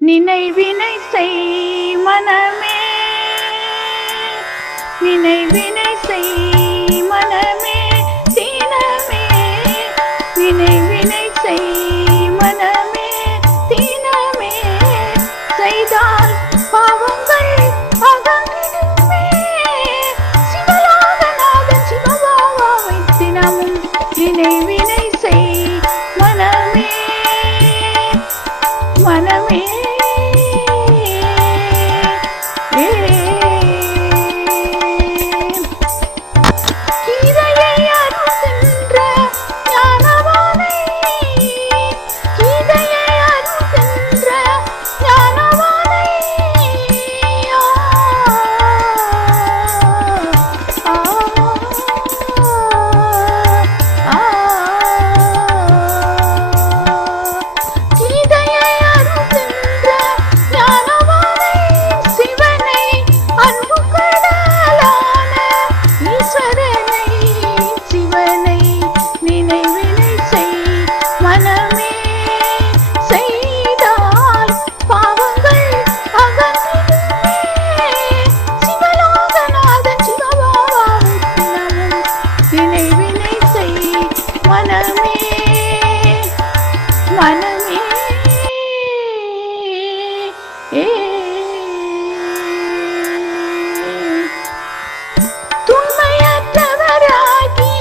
நினைவினை செய் மனமே, நினைவினை செய் மனமே, தீனமே நினைவினை செய் மனமே, தீனமே செய்தால் பாவங்கள் அகன்றிடுமே. சிவலோகநாதன் சிவபாபாவை தினமும் நினைவினை செய் மனமே, மனமே மனமே தூய்மையற்றவராகி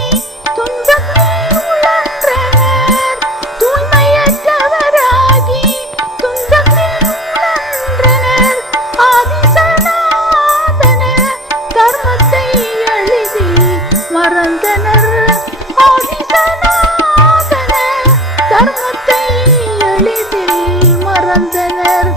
துன்பத்தில் உழன்றனர், தூய்மையற்றவராகி துன்பத்தில் உழன்றனர். ஆதிசநாதன தர்மத்தை எழுதி மறந்தனர், ஆதிசநாதன தர்மத்தை எளிதில் மறந்தனர்.